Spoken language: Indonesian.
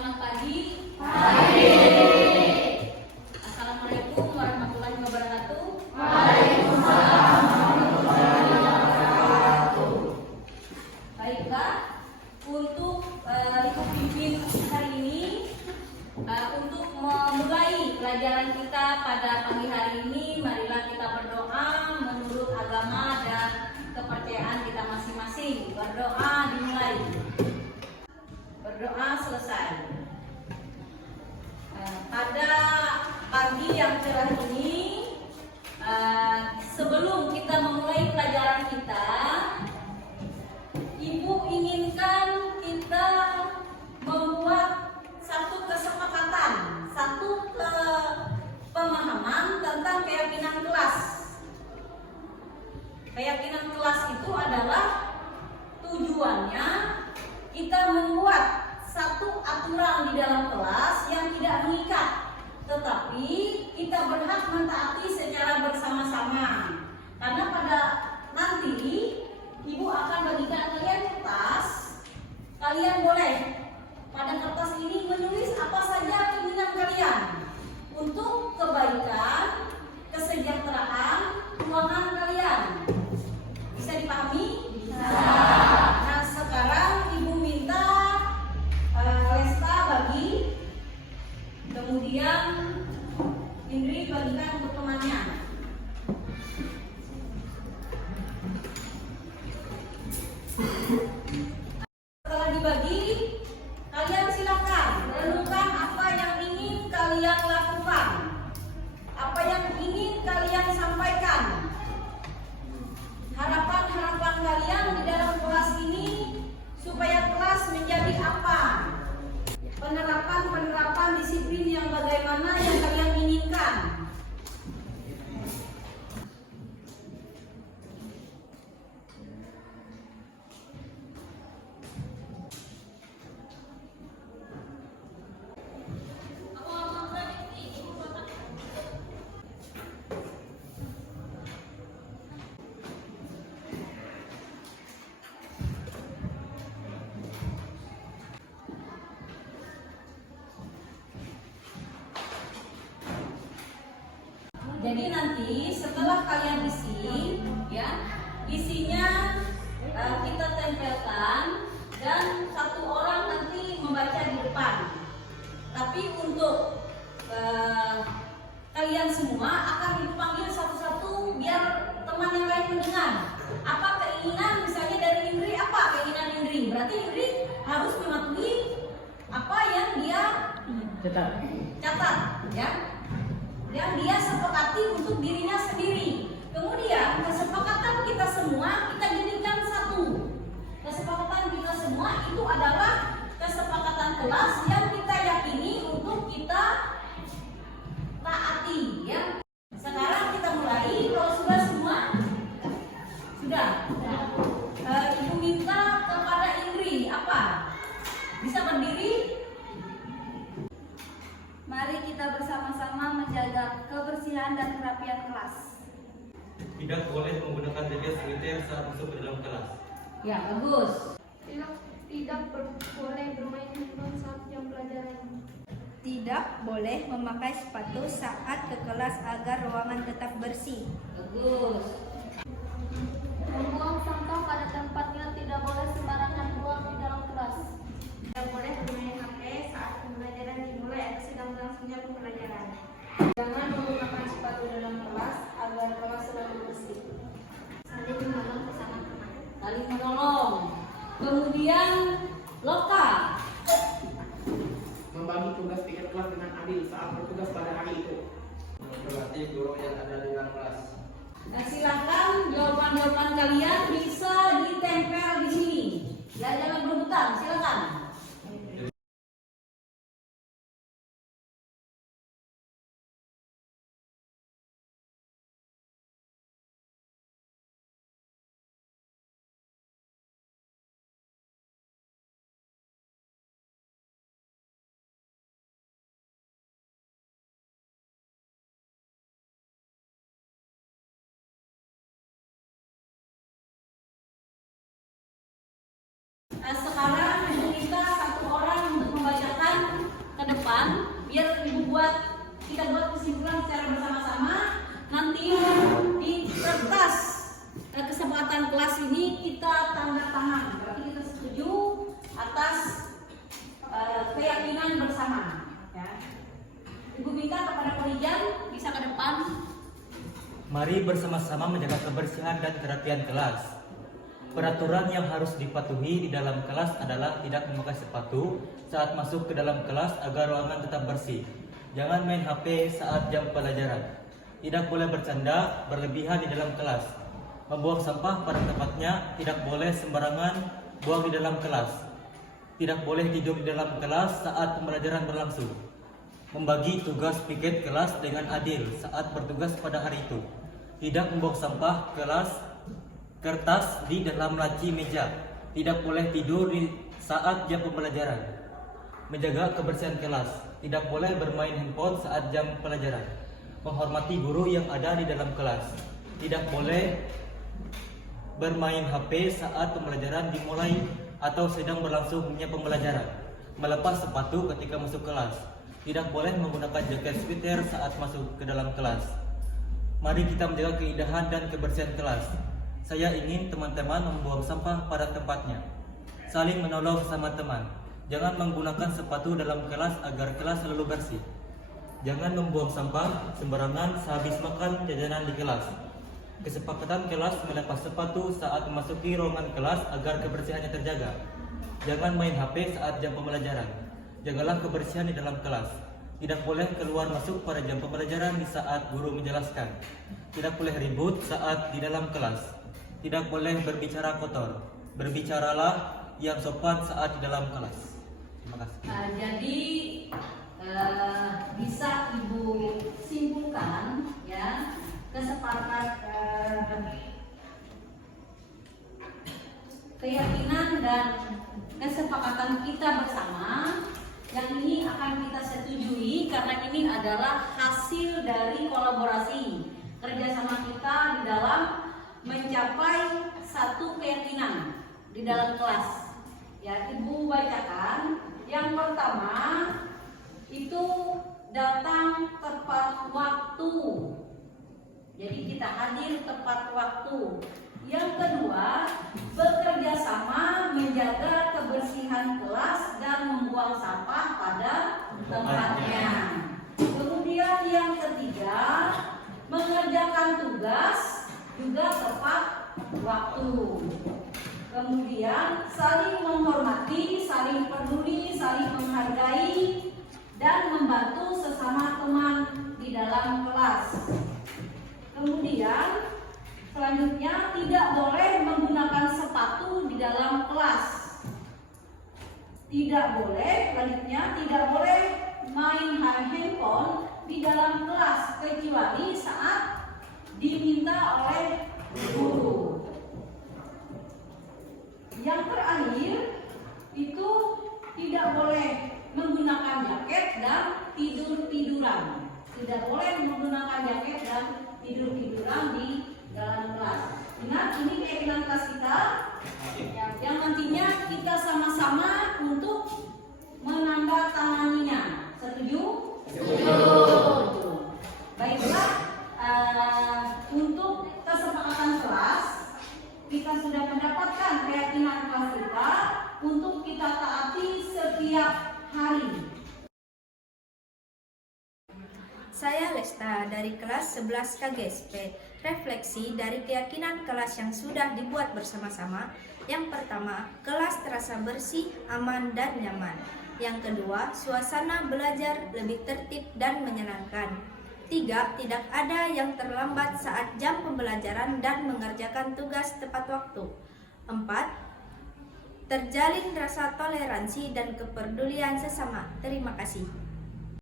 Selamat pagi. Pagi. Assalamualaikum warahmatullahi wabarakatuh. Waalaikumsalam warahmatullahi wabarakatuh. Baiklah, untuk Ibu pimpin hari ini, untuk memulai pelajaran kita pada pagi hari ini, marilah kita berdoa menurut agama dan kepercayaan kita masing-masing. Berdoa dimulai. Berdoa selesai. Pada pagi yang cerah ini, sebelum kita memulai pelajaran kita, Ibu inginkan kita membuat satu kesepakatan, satu pemahaman tentang keyakinan kelas. Keyakinan kelas itu adalah tujuannya kita membuat satu aturan di dalam kelas yang tidak mengikat, tetapi kita berhak mentaati secara bersama-sama. Karena pada nanti Ibu akan bagikan kalian kertas. Kalian boleh pada kertas ini menulis apa saja keinginan kalian untuk kebaikan, kesejahteraan keuangan kalian. Bisa dipahami? Bisa. Nah, sekarang Ibu minta Lesta bagi, kemudian Indri bagikan untuk temannya. Setelah dibagi, kalian silakan renungkan apa yang ingin kalian lakukan, apa yang ingin kalian sampaikan. Harapan-harapan kalian di dalam kelas ini supaya kelas menjadi apa? Penerapan disiplin yang bagaimana yang kalian inginkan. Jadi nanti setelah kalian isi, ya, isinya kita tempelkan dan satu orang nanti membaca di depan. Tapi untuk kalian semua akan dipanggil satu-satu biar teman yang lain mendengar. Apa keinginan misalnya dari Indri, apa keinginan Indri? Berarti Indri harus mematuhi apa yang dia catat, ya. Yang dia sepakati untuk dirinya sendiri. Kemudian kesepakatan kita semua kita jadikan satu. Kesepakatan kita semua itu adalah kesepakatan kelas yang kita yakini untuk kita taati, ya. Sekarang kita mulai. Kalau sudah semua? Sudah. Ibu minta kepada Indri apa? Bisa berdiri? Mari kita bersama-sama menjaga kebersihan dan kerapian kelas. Tidak boleh menggunakan jas militer saat masuk ke dalam kelas. Ya, bagus. Tidak boleh bermain handphone saat jam pelajaran. Tidak boleh memakai sepatu saat ke kelas agar ruangan tetap bersih. Bagus. Membuang sampah pada tempatnya, tidak boleh sembarangan buang di dalam kelas. Tidak boleh bermain HP saat pembelajaran dimulai atau sedang berlangsungnya pembelajaran. Jangan menggunakan sepatu dalam kelas agar kelas selalu bersih. Saling menolong sesama teman. Saling menolong. Kemudian lokal. Membagi tugas tiket kelas dengan adil saat bertugas pada hari itu. Berarti guru yang ada di dalam kelas. Nah, silakan jawaban-jawaban kalian bisa ditempel di sini. Ya, jangan berebutan. Silakan. depan, biar ibu kita buat kesimpulan secara bersama-sama. Nanti di kertas kesepakatan kelas ini kita tanda tangan, berarti kita setuju atas keyakinan bersama. Ya. Ibu minta kepada Kolijan bisa ke depan. Mari bersama-sama menjaga kebersihan dan kerapian kelas. Peraturan yang harus dipatuhi di dalam kelas adalah tidak memakai sepatu saat masuk ke dalam kelas agar ruangan tetap bersih. Jangan main HP saat jam pelajaran. Tidak boleh bercanda berlebihan di dalam kelas. Membuang sampah pada tempatnya, tidak boleh sembarangan buang di dalam kelas. Tidak boleh tidur di dalam kelas saat pembelajaran berlangsung. Membagi tugas piket kelas dengan adil saat bertugas pada hari itu. Tidak membuang sampah kelas kertas di dalam laci meja. Tidak boleh tidur di saat jam pembelajaran. Menjaga kebersihan kelas. Tidak boleh bermain handphone saat jam pelajaran. Menghormati guru yang ada di dalam kelas. Tidak boleh bermain HP saat pembelajaran dimulai atau sedang berlangsungnya pembelajaran. Melepas sepatu ketika masuk kelas. Tidak boleh menggunakan jaket sweater saat masuk ke dalam kelas. Mari kita menjaga keindahan dan kebersihan kelas. Saya ingin teman-teman membuang sampah pada tempatnya. Saling menolong sesama teman. Jangan menggunakan sepatu dalam kelas agar kelas selalu bersih. Jangan membuang sampah sembarangan sehabis makan jajanan di kelas. Kesepakatan kelas melepas sepatu saat memasuki ruangan kelas agar kebersihannya terjaga. Jangan main HP saat jam pembelajaran. Jagalah kebersihan di dalam kelas. Tidak boleh keluar masuk pada jam pembelajaran di saat guru menjelaskan. Tidak boleh ribut saat di dalam kelas. Tidak boleh berbicara kotor. Berbicaralah yang sopan saat di dalam kelas. Terima kasih. Jadi bisa ibu simpulkan ya keyakinan dan kesepakatan kita bersama yang ini akan kita setujui karena ini adalah hasil dari kolaborasi kerjasama kita di dalam mencapai satu keyakinan di dalam kelas. Ya, ibu bacakan. Yang pertama itu datang tepat waktu. Jadi kita hadir tepat waktu. Yang kedua, bekerja sama menjaga kebersihan kelas dan membuang sampah pada tempatnya. Kemudian yang ketiga, mengerjakan tugas juga tepat waktu. Kemudian saling menghormati, saling peduli, saling menghargai dan membantu sesama teman di dalam kelas. Kemudian selanjutnya tidak boleh menggunakan sepatu di dalam kelas. Tidak boleh, selanjutnya tidak boleh main handphone di dalam kelas kecuali saat diminta oleh guru. Yang terakhir itu tidak boleh menggunakan jaket dan tidur-tiduran. Tidak boleh menggunakan jaket dan tidur-tiduran di dalam kelas. Ingat, ini keyakinan kelas kita yang nantinya kita sama-sama untuk menandatanganinya. Setuju? Setuju. Baiklah, untuk kesepakatan kelas kita sudah mendapatkan keyakinan kelas kita untuk kita taati setiap hari. Saya Lesta dari kelas 11 KGSP. Refleksi dari keyakinan kelas yang sudah dibuat bersama-sama. Yang pertama, kelas terasa bersih, aman, dan nyaman. Yang kedua, suasana belajar lebih tertib dan menyenangkan. 3. Tidak ada yang terlambat saat jam pembelajaran dan mengerjakan tugas tepat waktu. 4. Terjalin rasa toleransi dan kepedulian sesama. Terima kasih.